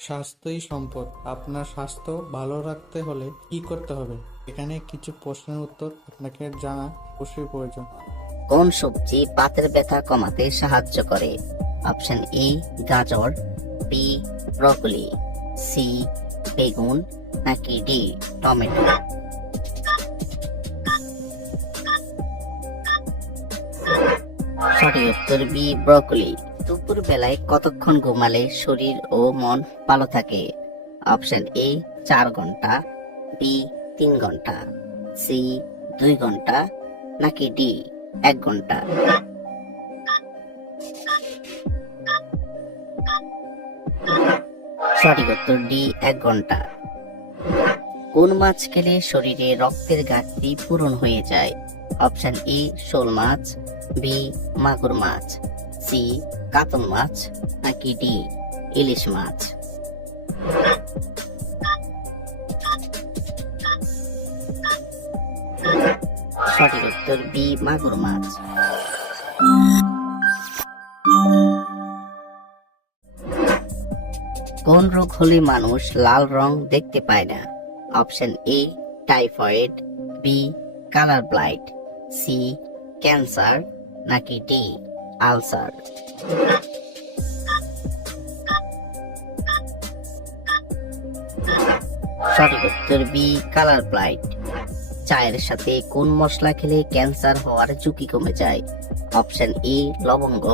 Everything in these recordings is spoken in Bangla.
স্বাস্থ্যই সম্পদ। আপনার স্বাস্থ্য ভালো রাখতে হলে কি করতে হবে? এখানে কিছু প্রশ্নের উত্তর আপনাকে জানা অবশ্যই প্রয়োজন। কোন সবজি বাতের ব্যথা কমাতে সাহায্য করে? অপশন এ গাজর, বি ব্রকলি, সি বেগুন, নাকি ডি টমেটো? সঠিক উত্তর বি ব্রকলি। দুপুর বেলায় কতক্ষণ ঘুমালে শরীর ও মন ভালো থাকে? অপশন এ 4 ঘন্টা, বি 3 ঘন্টা, সি 2 ঘন্টা, নাকি ডি 1 ঘন্টা? সঠিক উত্তর ডি 1 ঘন্টা। কোন মাছ খেলে শরীরে রক্তের ঘাটতি পূরণ হয়ে যায়? অপশন এ শোল মাছ, বি মাগুর মাছ, সি কাতল মাছ, নাকি ডি ইলিশ মাছ? সঠিক উত্তর বি মাগুর মাছ। কোন রোগ হলে মানুষ লাল রং দেখতে পায় না? Option A typhoid, B colour blind, C cancer, নাকি ডি আলসার? সঠিক উত্তর বি কালার ব্লাইট। চায়ের সাথে কোন মশলা খেলে ক্যান্সার হওয়ার ঝুঁকি কমে যায়? অপশন এ লবঙ্গ,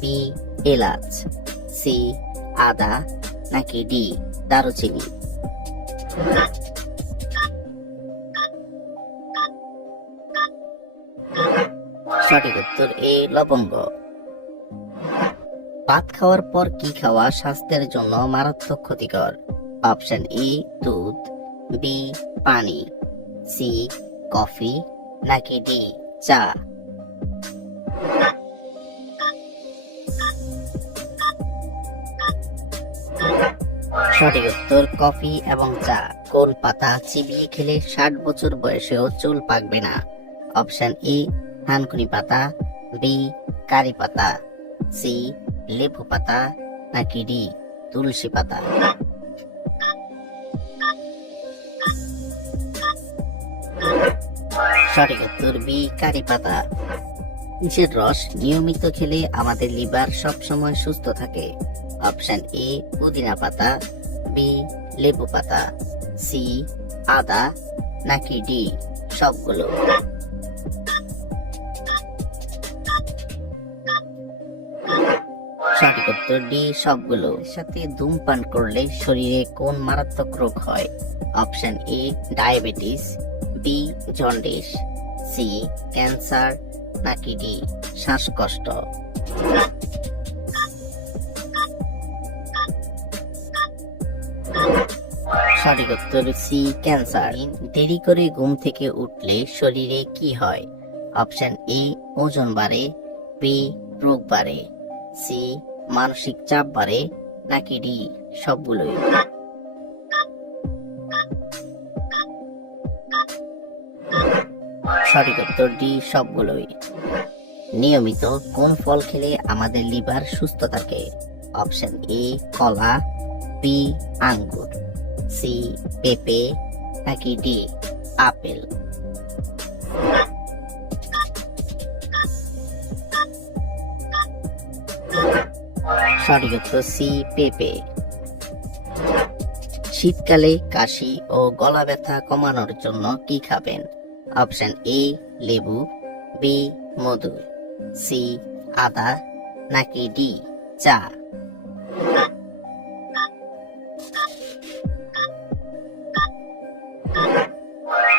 বি এলাচ, সি আদা, নাকি ডি দারুচিনি? সঠিক উত্তর এ লবঙ্গ। ভাত খাওয়ার পর কি খাওয়া স্বাস্থ্যের জন্য মারাত্মক ক্ষতিকর? অপশন এ দুধ, বি পানি, সি কফি, নাকি ডি চা? সঠিক উত্তর কফি এবং চা। কোন পাতা চিবিয়ে খেলে 60 বছর বয়সেও চুল পাকবে না? অপশন এ থানকুনি পাতা, বি কারি পাতা, সি লেবু পাতা, নাকি ডি তুলসী পাতা? সঠিক উত্তর বি কারি পাতা। কিসের রস নিয়মিত খেলে আমাদের লিভার সবসময় সুস্থ থাকে? অপশন এ পুদিনা পাতা, বি লেবু পাতা, সি আদা, নাকি ডি সবগুলো? সঠিক উত্তর ডি সবগুলো। এর সাথে ধূমপান করলে শরীরে কোন মারাত্মক রোগ হয়? Option A diabetes, B jaundice, C cancer, নাকি ডি শ্বাসকষ্ট? সঠিক উত্তর সি ক্যান্সার। দেরি করে ঘুম থেকে উঠলে শরীরে কি হয়? অপশন এ ওজন বাড়ে, বি রোগ বাড়ে, সি মানসিক চাপ বাড়ে, নাকি ডি সবগুলোই? সঠিক উত্তর ডি সবগুলোই। নিয়মিত কোন ফল খেলে আমাদের লিভার সুস্থ থাকে? অপশন এ কলা, বি আঙ্গুর, সি পেঁপে, নাকি ডি আপেল? সঠিক উত্তর সি পেঁপে। শীতকালে কাশি ও গলা ব্যথা কমানোর জন্য কি খাবেন? অপশন এ লেবু, বি মধু, সি আদা, নাকি ডি চা?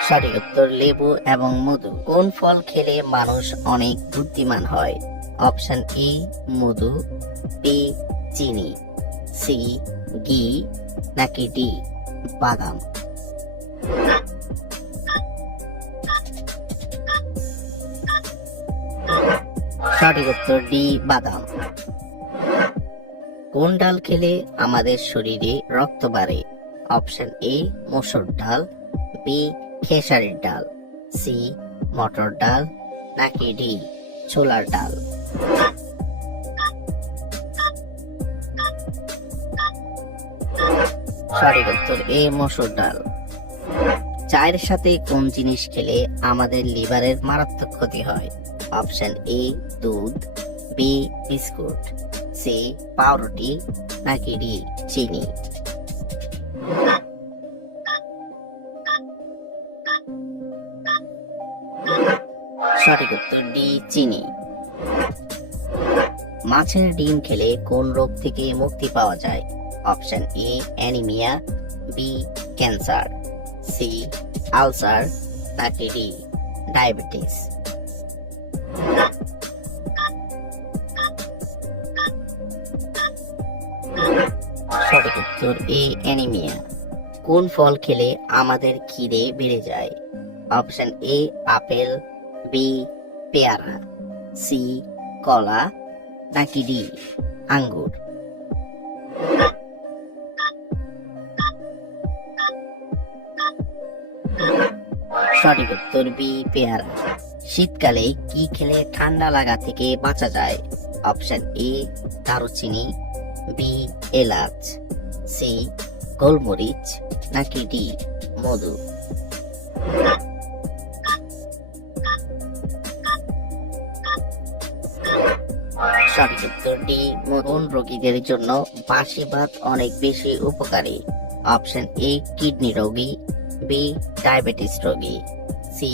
সঠিক উত্তর লেবু এবং মধু। কোন ফল খেলে মানুষ অনেক বুদ্ধিমান হয়? অপশন এ মধু, বি চিনি, সি ঘি, নাকি ডি বাদাম? সঠিক উত্তর ডি বাদাম। কোন ডাল খেলে আমাদের শরীরে রক্ত বাড়ে? অপশন এ মসুর ডাল, বি খেসারির ডাল, সি মটর ডাল, নাকি ডি ছোলার ডাল? সঠিক উত্তর এ মসুর ডাল। চায়ের সাথে কোন জিনিস খেলে আমাদের লিভারের মারাত্মক ক্ষতি হয়? অপশন এ দুধ, বি বিস্কুট, সি পাউরুটি, নাকি ডি চিনি? সঠিক উত্তর ডি চিনি। মাছের ডিম খেলে কোন রোগ থেকে মুক্তি পাওয়া যায়? Option A anaemia, B cancer, C ulcer, নাকি ডি ডায়াবেটিস? সঠিক উত্তর এ অ্যানিমিয়া। কোন ফল খেলে আমাদের খিদে বেড়ে যায়? অপশন এ আপেল, বি পেয়ারা, সি কলা, নাকি ডি আঙ্গুর? সঠিক উত্তর বি পেয়ারা। শীতকালে কি খেলে ঠান্ডা লাগা থেকে বাঁচা যায়? অপশন এ দারুচিনি, বি এলাচ, সি গোলমরিচ, নাকি ডি মধু? সঠিক উত্তর ডি মধু। রোগীদের জন্য বাসি ভাত অনেক বেশি উপকারী? অপশন এ কিডনি রোগী, বি ডায়াবেটিস রোগী, সি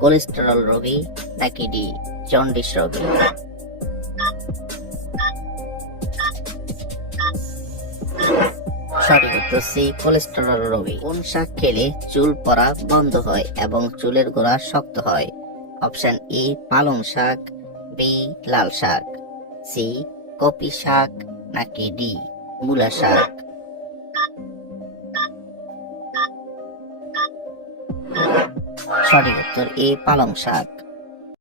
কোলেস্টেরল রোগী, নাকি ডি জন্ডিস রোগী? সঠিক উত্তর সি কোলেস্টেরল রোগী। কোন শাক খেলে চুল পড়া বন্ধ হয় এবং চুলের গোড়া শক্ত হয়? অপশন এ পালং শাক, বি লাল শাক, সি কপি শাক, নাকি ডি মূলা শাক? সঠিক উত্তর এ পালং শাক।